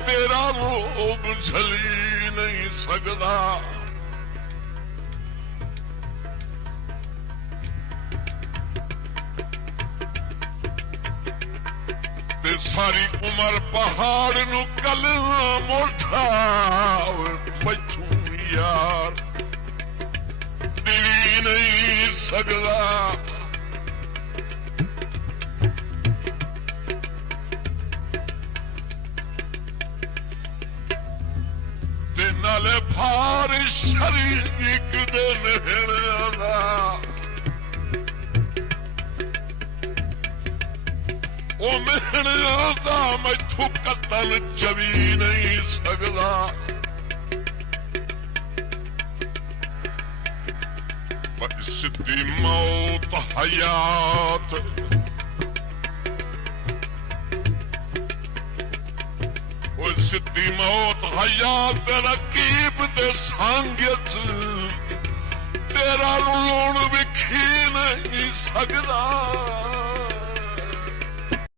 तेरा रोब झली नहीं सकदा। ते सारी उमर पहाड़ नू कल मोटा बचू यार दिली नहीं सकदा। ते नाले भार शरीक दे नहणा ओ मेहनता मैथू कतल चवी नहीं सकदा। सिद्धी मौत हयात वो सिद्धी मौत हयात रकीब दे सांगत तेरा लूण विखी नहीं सकदा।